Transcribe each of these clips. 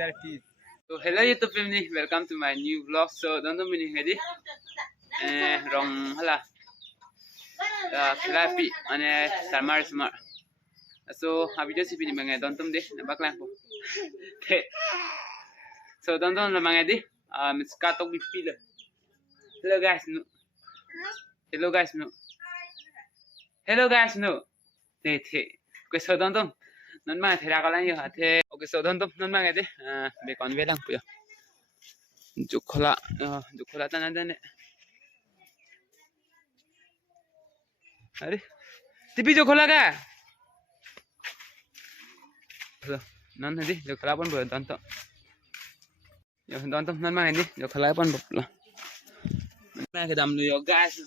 selfie. So hello YouTube family, welcome to my new vlog. So don't mean hedi rong hala klapi ane samar smart. So video si pini mangai don't deh nampak lang po. So don't mangai di miskatok bipila. Hello guys no. Hello guys no. Hello guys no. Te. Okay so don't non mang thera kalan yo hathe. Okay so don't non mangai di be kon be lang po yo. Jukhola tan dan अरे टिपी जो खोला का नन है जो खोला पन बोल दंत नन मांगे दी जो खोला पन बोल ना के दाम लो यो गैस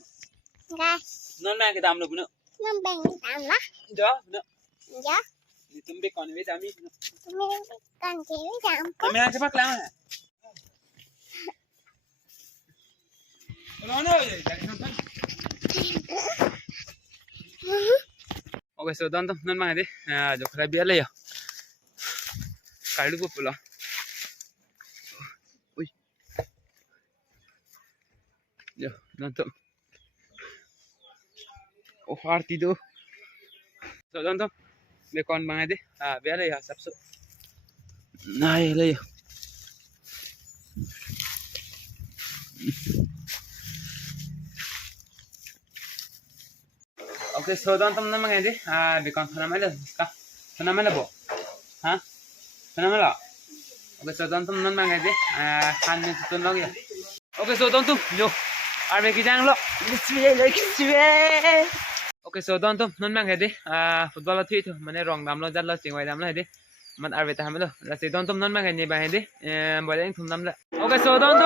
नन ना के दाम लो पुनो नन बेंग दाम ला जो न जा तुम बे कौन वे दामी तुम कौन के वे दाम मैं आज पक लाऊं है no Okay so don't non mang di jo khara bia le yo kalu ko pula ui yo don't oh harti do so don't me kon mang di bia le ya sab so nai le yo Okay, so don't naman ngayon di. Bikon sana mala ka. Sana mala bo. Ha? Sana mala. Okay, so don't naman ngayon di. Han ni tutun log ya. Okay, so don't yo. Arbe ki jang lo. Okay, so don't naman ngayon di. Football la thi mane rong dam lo jat lo chingwai dam lo di. Man arbe ta hamlo. La si don't naman ngayon ni ba di. Boy ding thum dam la. Okay, so don't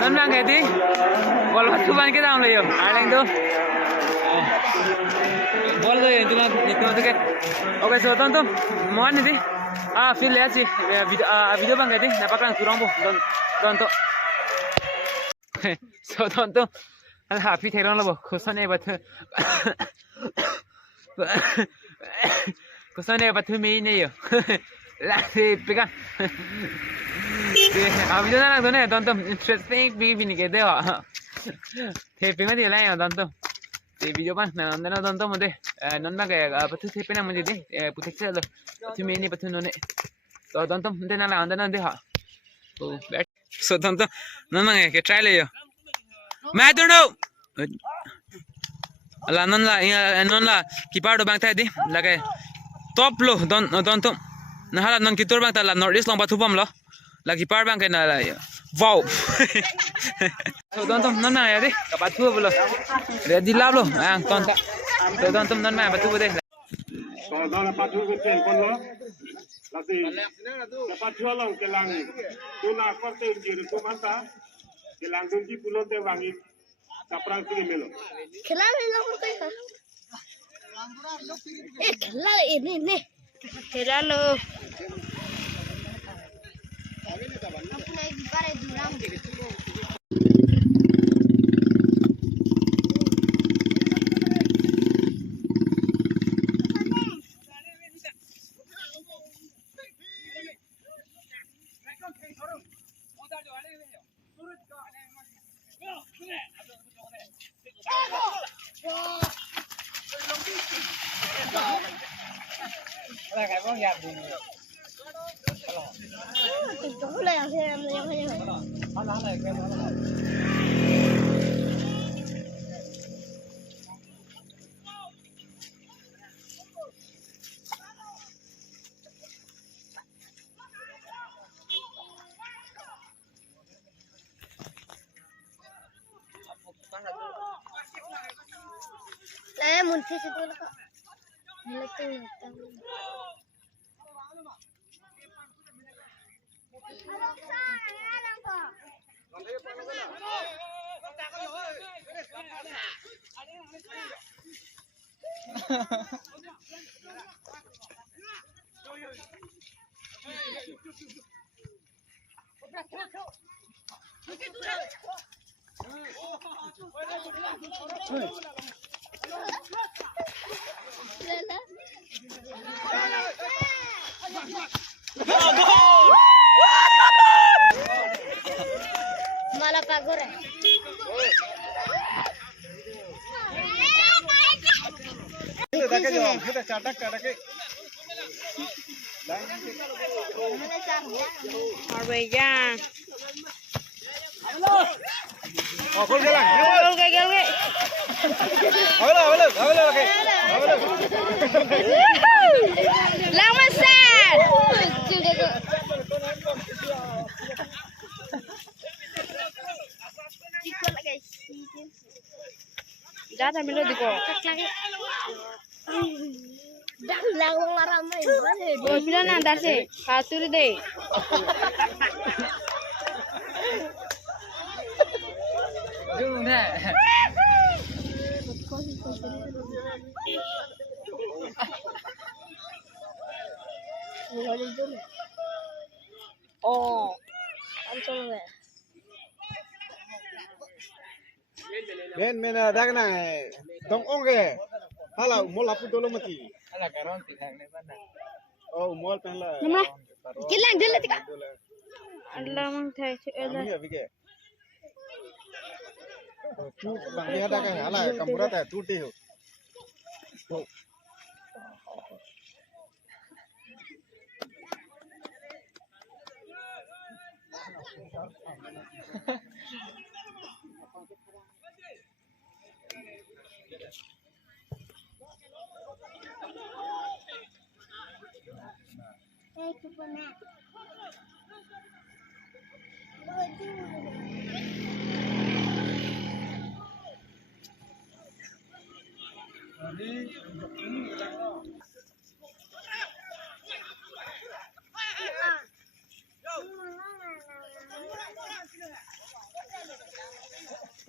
naman ngayon di. Bol tu ban ke dam lo yo. Arling do. बोल दो ये तुम्हारा तो क्या okay so तो मान नहीं थी फिर ले आती वीडियो बन गई थी ना पकड़ना तुरंत वो तो सो तो हाफी थे रहा वो खुशा नहीं बत खुशा नहीं बत में नहीं हो लाते पिका वीडियो ना तो नहीं तो इंटरेस्टिंग भी नहीं कहते हो थे पिका दिया लाया तो ते video pan na nanda tonto mo de non ba kaya patu sipe na mo de putek sa lo tu me ni patu no ne so tonto de na la anda na de ha so tonto non ma ke try le yo मैं तो no la non la kipardo bang thai di lage top lo don to na hala non kitor bang ta la northeast long patu pam lo la kipar bang ke na la wow so don't non na ya di ka patu bolo ready lab lo ang ton ta so don't non na patu de so don la patu ke chen kon lo la si ka patu long ke lang tu na korte ji tu mata ke lang dun ji pulo te wangi kaprang ke melo खिला ले लो कोई का ए खिला ini ne खिला लो अपने बारे दुराम saya muncul situ kok meletup Go! और भैया खोल के lama sad dah dah milo diko dah lang ramai oh pila na dar se khatur de Đúng thế. oh langsung deh men dak na tong ong ke hala mol apu dolo mati Ala karon tilang ni mana. oh mol pehla nama kilang dulu tika Allah mang thai ami abi ke tu bang dia dak hala kamura ta tu ti ho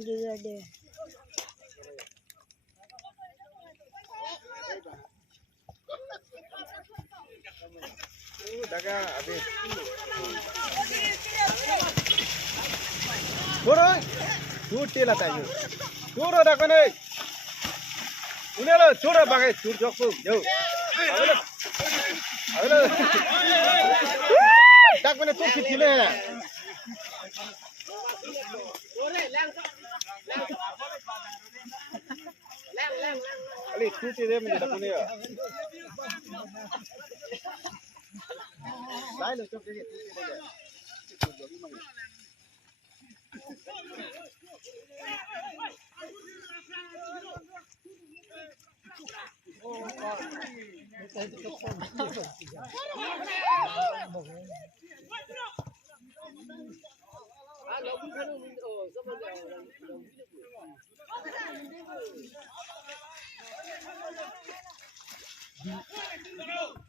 juga deh daga abi boro tu ti la ta yo turo da kone unelo turo bagai tur jokku yo avelo dak kone tu ki thile ali tu ti de me da kone ya lai lo chok de tu ti de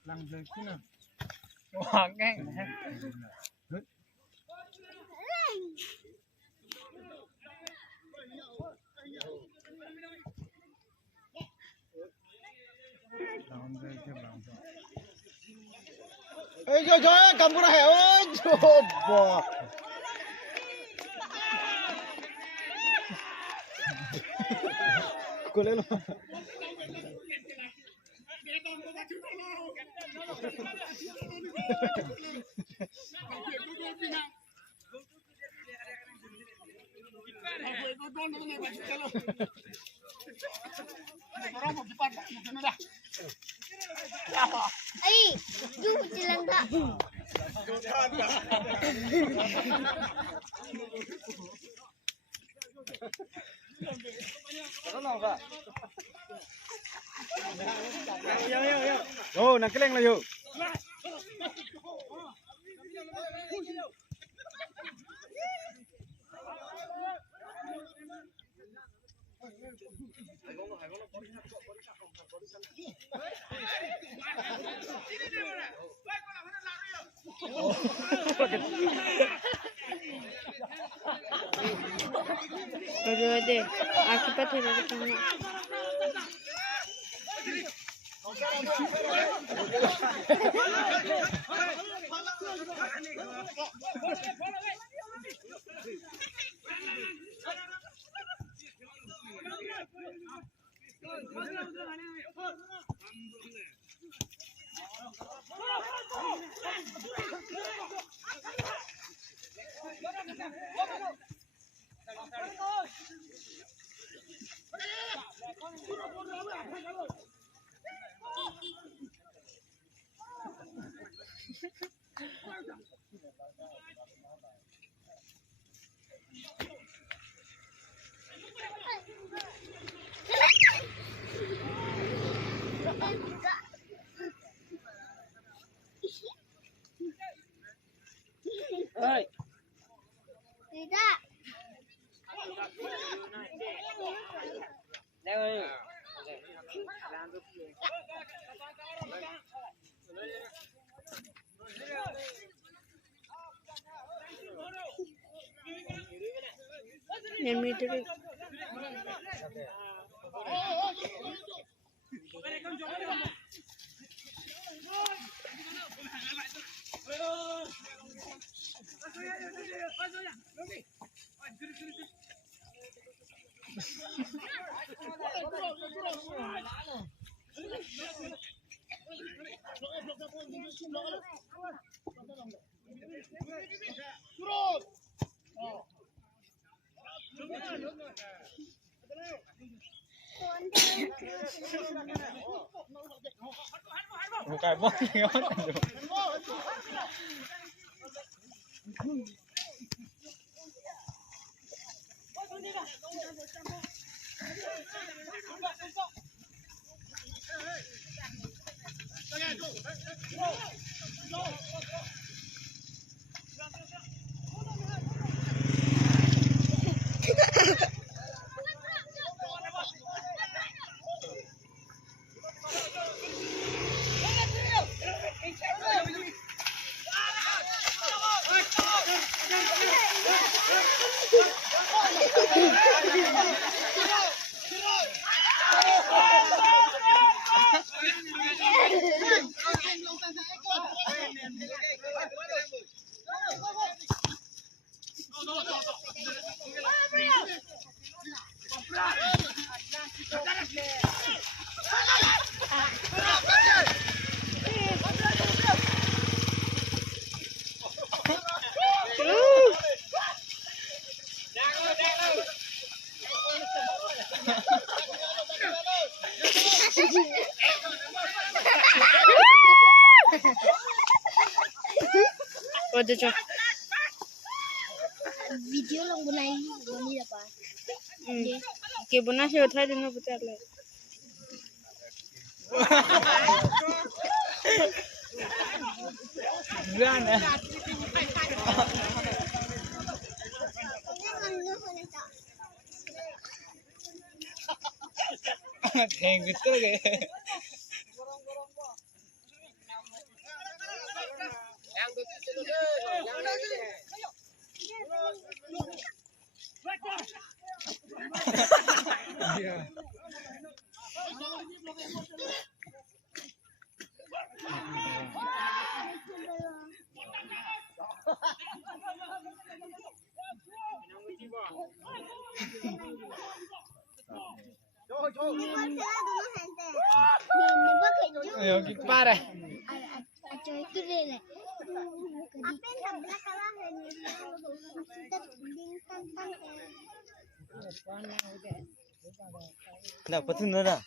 Lang rơi chứ nào. Hoàng cái. ê jo cầm cái này ôi jo bò cô lên luôn ay du kilang dah yo nak keleng lah yo juga deh akibat dari kamu Yang itu Bukan bos, Waduh, Cok. Video lang bunai boni dapat. Oke, benar sih udah di nubu terle. Gana. Thank you lagi. Yuk, parah. Aco itu deh. Apa yang sebelah kalah ini? Kita bintang Nah, betul nada.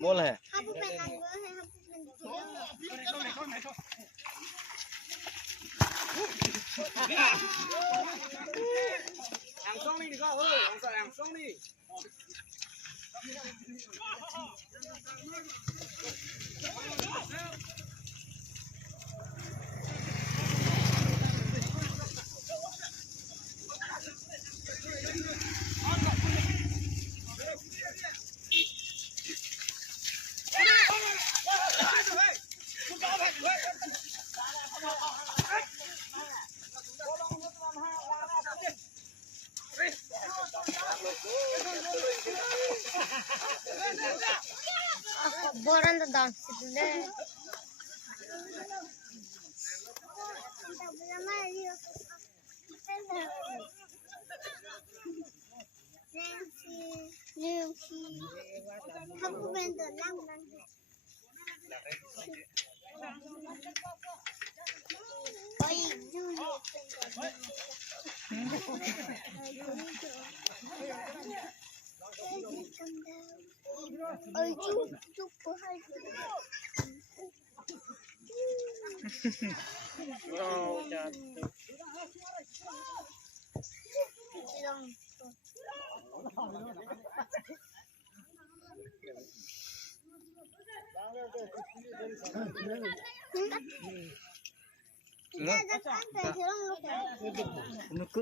Boleh. Aku pengen Langsung nih kau, langsung nih. boran the dance today. Aku bentar lang. Oi, Oh, jatuh. Nuku.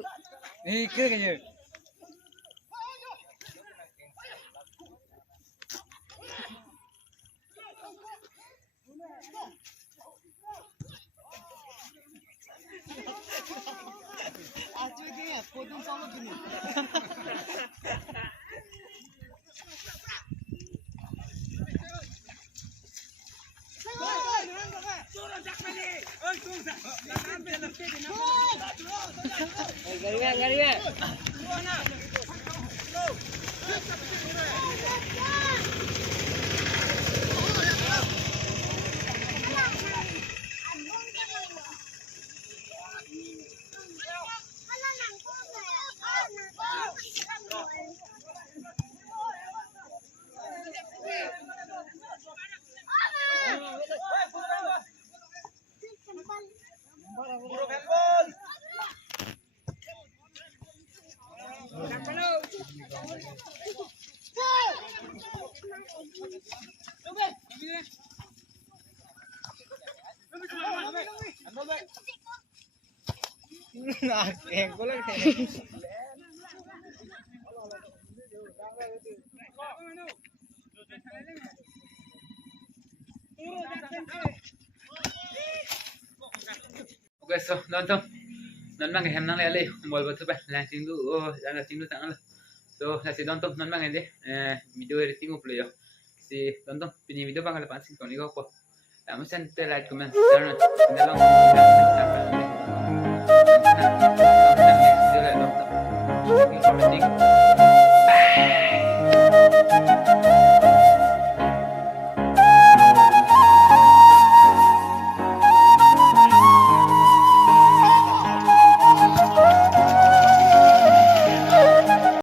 Ini kayaknya. Nah, yang boleh. Ok, so, nonton. Non bang hem nang lele, bol batu ba, langsing du, oh, langsing du tangan. So, nasi nonton non bang ende, video editing uplo yo. Si nonton, pini video bang lepas sing koni ko. Musen te like comment, share, ndelong, sampai. Nonton.